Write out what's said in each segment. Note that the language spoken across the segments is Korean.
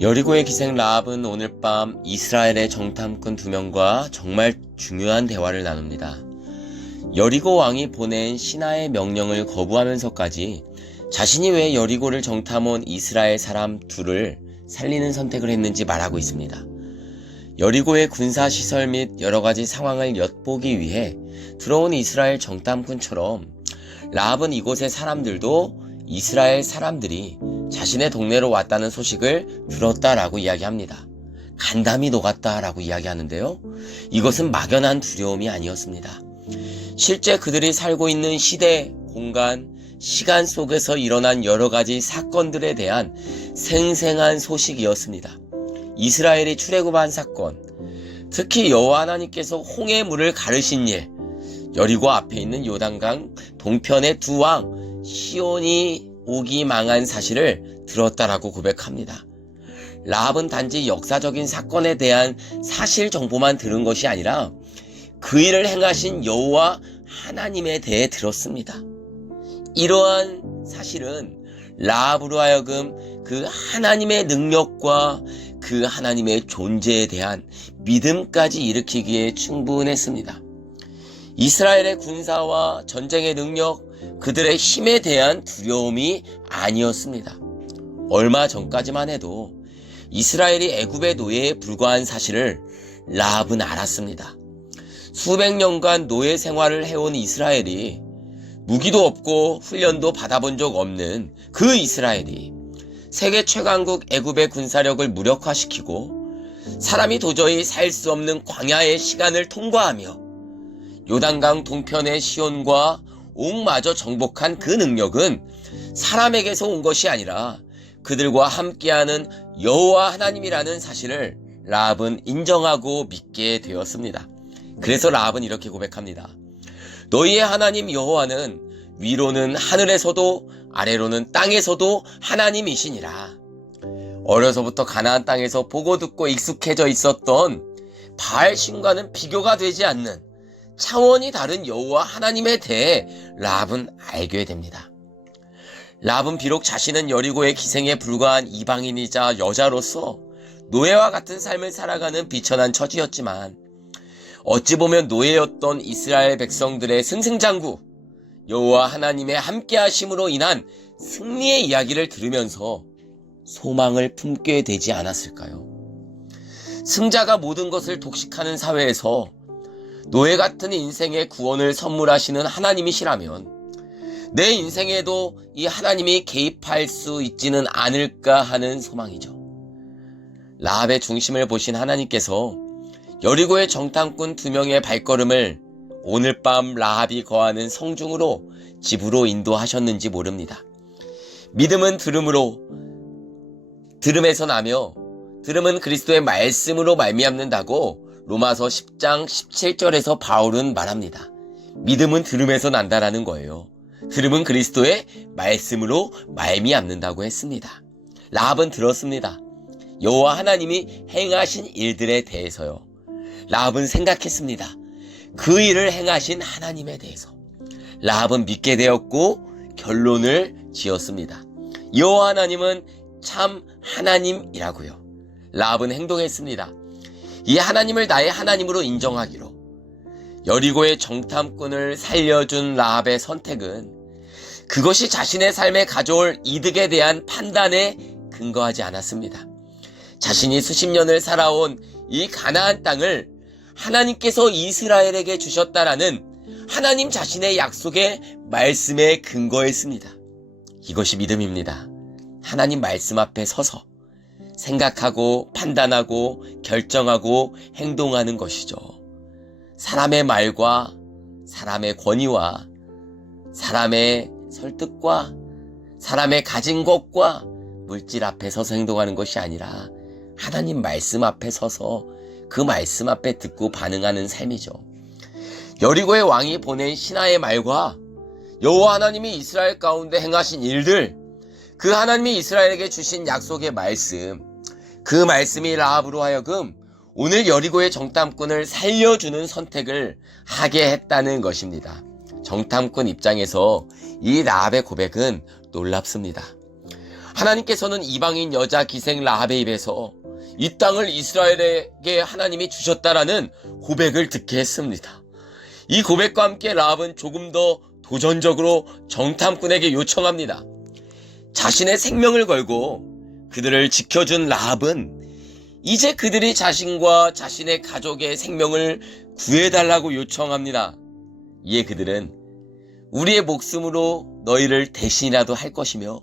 여리고의 기생 라합은 오늘 밤 이스라엘의 정탐꾼 2명과 정말 중요한 대화를 나눕니다. 여리고 왕이 보낸 신하의 명령을 거부하면서까지 자신이 왜 여리고를 정탐 온 이스라엘 사람 2를 살리는 선택을 했는지 말하고 있습니다. 여리고의 군사시설 및 여러가지 상황을 엿보기 위해 들어온 이스라엘 정탐꾼처럼 라합은 이곳의 사람들도 이스라엘 사람들이 자신의 동네로 왔다는 소식을 들었다라고 이야기합니다. 간담이 녹았다라고 이야기하는데요. 이것은 막연한 두려움이 아니었습니다. 실제 그들이 살고 있는 시대, 공간, 시간 속에서 일어난 여러가지 사건들에 대한 생생한 소식이었습니다. 이스라엘이 출애굽한 사건, 특히 여호와 하나님께서 홍해 물을 가르신 일, 여리고 앞에 있는 요단강 동편의 2왕 시온이 오기 망한 사실을 들었다라고 고백합니다. 라합은 단지 역사적인 사건에 대한 사실 정보만 들은 것이 아니라 그 일을 행하신 여호와 하나님에 대해 들었습니다. 이러한 사실은 라합으로 하여금 그 하나님의 능력과 그 하나님의 존재에 대한 믿음까지 일으키기에 충분했습니다. 이스라엘의 군사와 전쟁의 능력, 그들의 힘에 대한 두려움이 아니었습니다. 얼마 전까지만 해도 이스라엘이 애굽의 노예에 불과한 사실을 라합은 알았습니다. 수백 년간 노예 생활을 해온 이스라엘이 무기도 없고 훈련도 받아본 적 없는 그 이스라엘이 세계 최강국 애굽의 군사력을 무력화시키고 사람이 도저히 살 수 없는 광야의 시간을 통과하며 요단강 동편의 시온과 옥마저 정복한 그 능력은 사람에게서 온 것이 아니라 그들과 함께하는 여호와 하나님이라는 사실을 라합은 인정하고 믿게 되었습니다. 그래서 라합은 이렇게 고백합니다. 너희의 하나님 여호와는 위로는 하늘에서도 아래로는 땅에서도 하나님이시니라. 어려서부터 가나안 땅에서 보고 듣고 익숙해져 있었던 바알신과는 비교가 되지 않는 차원이 다른 여호와 하나님에 대해 라합은 알게 됩니다. 라합은 비록 자신은 여리고의 기생에 불과한 이방인이자 여자로서 노예와 같은 삶을 살아가는 비천한 처지였지만 어찌 보면 노예였던 이스라엘 백성들의 승승장구 여호와 하나님의 함께하심으로 인한 승리의 이야기를 들으면서 소망을 품게 되지 않았을까요? 승자가 모든 것을 독식하는 사회에서 노예 같은 인생의 구원을 선물하시는 하나님이시라면 내 인생에도 이 하나님이 개입할 수 있지는 않을까 하는 소망이죠. 라합의 중심을 보신 하나님께서 여리고의 정탐꾼 2명의 발걸음을 오늘 밤 라합이 거하는 성중으로 집으로 인도하셨는지 모릅니다. 믿음은 들음에서 나며 들음은 그리스도의 말씀으로 말미암는다고 로마서 10장 17절에서 바울은 말합니다. 믿음은 들음에서 난다라는 거예요. 들음은 그리스도의 말씀으로 말미암는다고 했습니다. 라합은 들었습니다. 여호와 하나님이 행하신 일들에 대해서요. 라합은 생각했습니다. 그 일을 행하신 하나님에 대해서. 라합은 믿게 되었고 결론을 지었습니다. 여호와 하나님은 참 하나님이라고요. 라합은 행동했습니다. 이 하나님을 나의 하나님으로 인정하기로. 여리고의 정탐꾼을 살려준 라합의 선택은 그것이 자신의 삶에 가져올 이득에 대한 판단의 그 근거하지 않았습니다. 자신이 수십 년을 살아온 이 가나안 땅을 하나님께서 이스라엘에게 주셨다라는 하나님 자신의 약속의 말씀에 근거했습니다. 이것이 믿음입니다. 하나님 말씀 앞에 서서 생각하고 판단하고 결정하고 행동하는 것이죠. 사람의 말과 사람의 권위와 사람의 설득과 사람의 가진 것과 물질 앞에 서서 행동하는 것이 아니라 하나님 말씀 앞에 서서 그 말씀 앞에 듣고 반응하는 삶이죠. 여리고의 왕이 보낸 신하의 말과 여호와 하나님이 이스라엘 가운데 행하신 일들, 그 하나님이 이스라엘에게 주신 약속의 말씀, 그 말씀이 라합으로 하여금 오늘 여리고의 정탐꾼을 살려주는 선택을 하게 했다는 것입니다. 정탐꾼 입장에서 이 라합의 고백은 놀랍습니다. 하나님께서는 이방인 여자 기생 라합의 입에서 이 땅을 이스라엘에게 하나님이 주셨다라는 고백을 듣게 했습니다. 이 고백과 함께 라합은 조금 더 도전적으로 정탐꾼에게 요청합니다. 자신의 생명을 걸고 그들을 지켜준 라합은 이제 그들이 자신과 자신의 가족의 생명을 구해달라고 요청합니다. 이에 그들은 우리의 목숨으로 너희를 대신이라도 할 것이며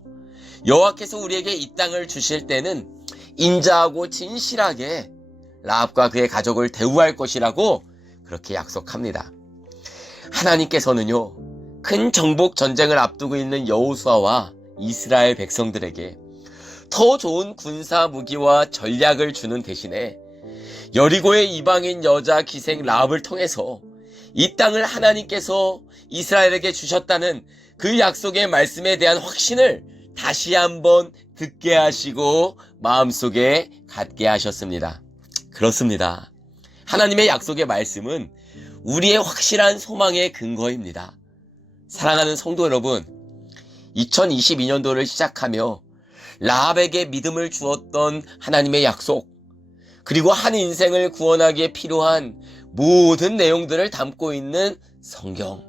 여호와께서 우리에게 이 땅을 주실 때는 인자하고 진실하게 라합과 그의 가족을 대우할 것이라고 그렇게 약속합니다. 하나님께서는요, 큰 정복 전쟁을 앞두고 있는 여호수아와 이스라엘 백성들에게 더 좋은 군사 무기와 전략을 주는 대신에 여리고의 이방인 여자 기생 라합을 통해서 이 땅을 하나님께서 이스라엘에게 주셨다는 그 약속의 말씀에 대한 확신을 다시 한번 듣게 하시고 마음속에 갖게 하셨습니다. 그렇습니다. 하나님의 약속의 말씀은 우리의 확실한 소망의 근거입니다. 사랑하는 성도 여러분, 2022년도를 시작하며 라합에게 믿음을 주었던 하나님의 약속, 그리고 한 인생을 구원하기에 필요한 모든 내용들을 담고 있는 성경,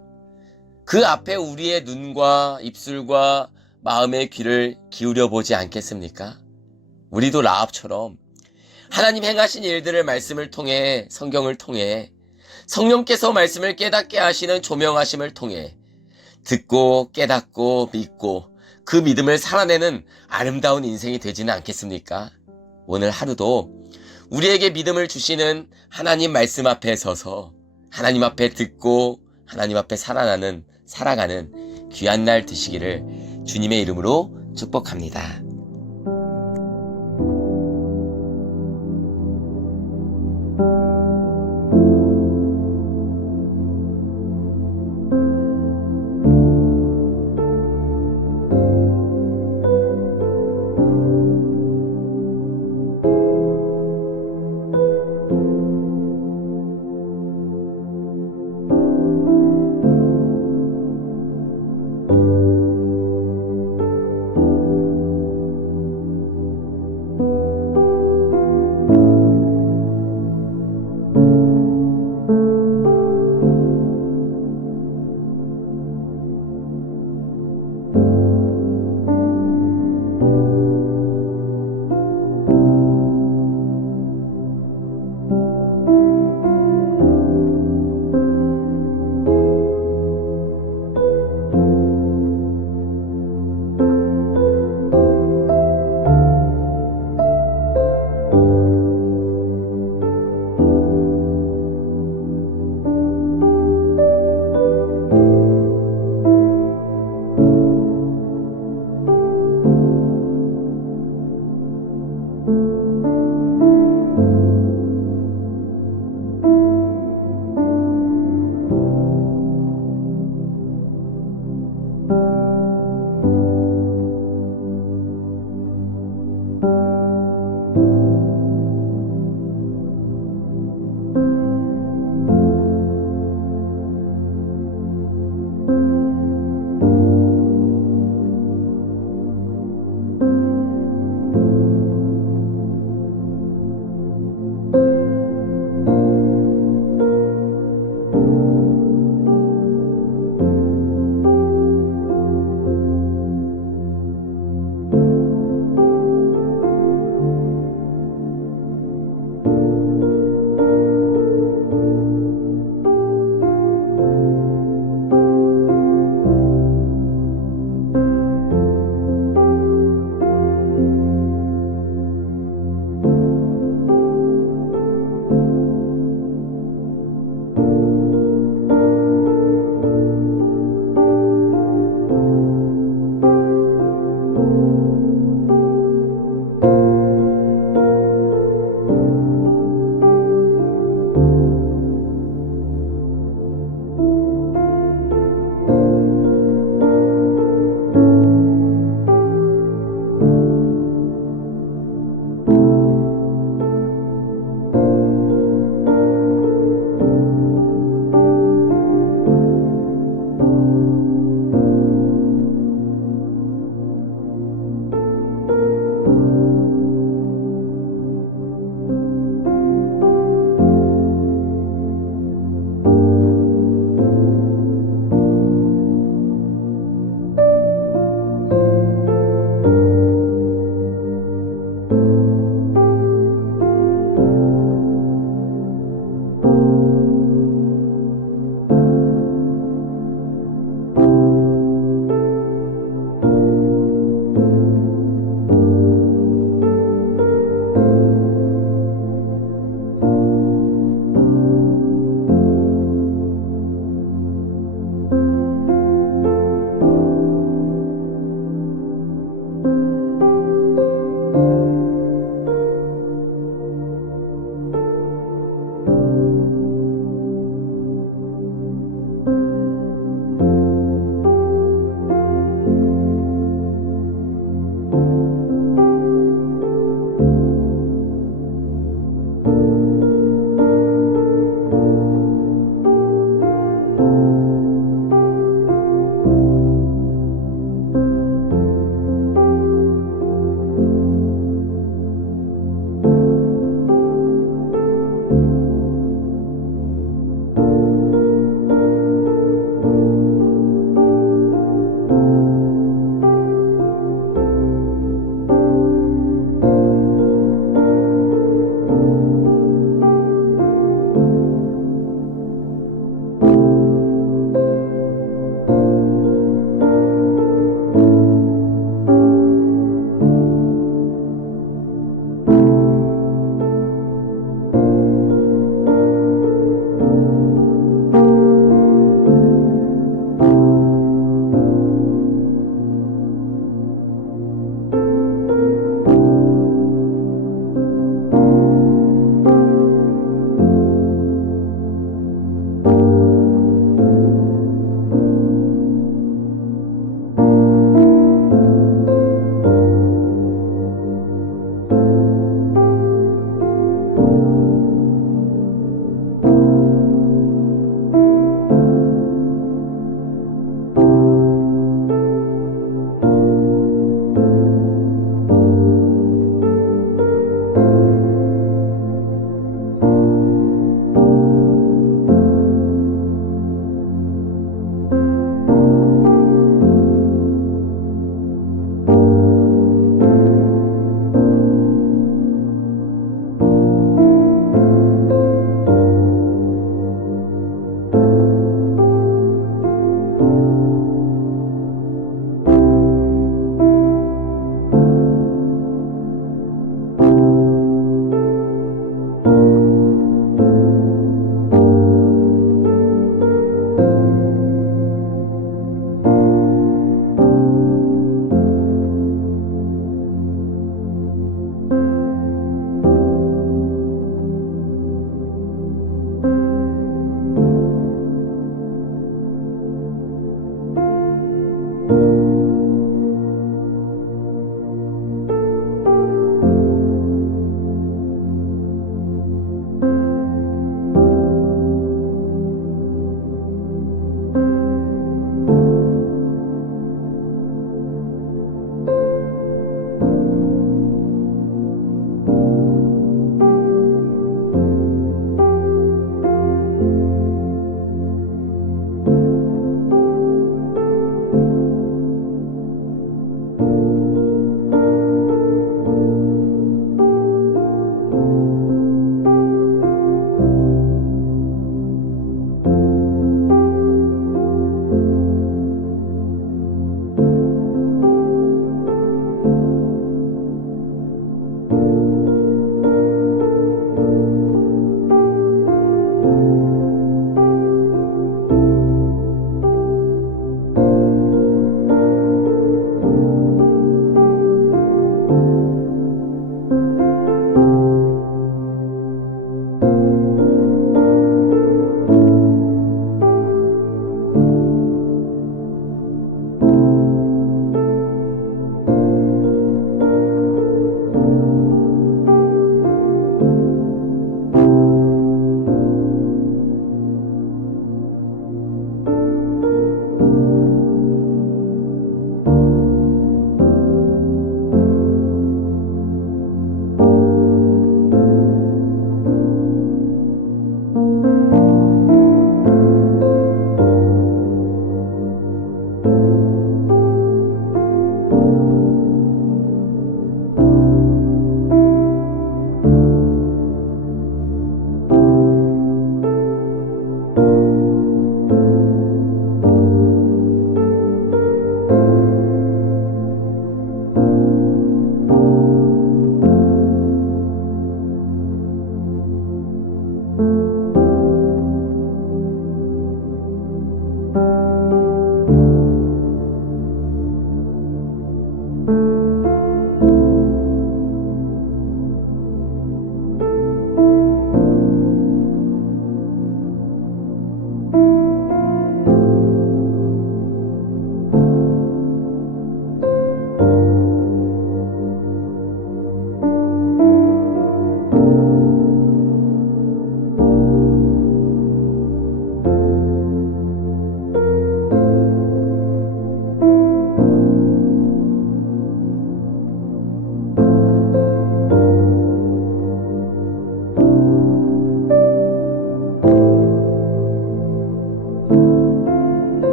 그 앞에 우리의 눈과 입술과 마음의 귀를 기울여 보지 않겠습니까? 우리도 라합처럼 하나님 행하신 일들을 말씀을 통해, 성경을 통해, 성령께서 말씀을 깨닫게 하시는 조명하심을 통해 듣고 깨닫고 믿고 그 믿음을 살아내는 아름다운 인생이 되지는 않겠습니까? 오늘 하루도 우리에게 믿음을 주시는 하나님 말씀 앞에 서서 하나님 앞에 듣고 하나님 앞에 살아가는 귀한 날 되시기를 주님의 이름으로 축복합니다.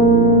주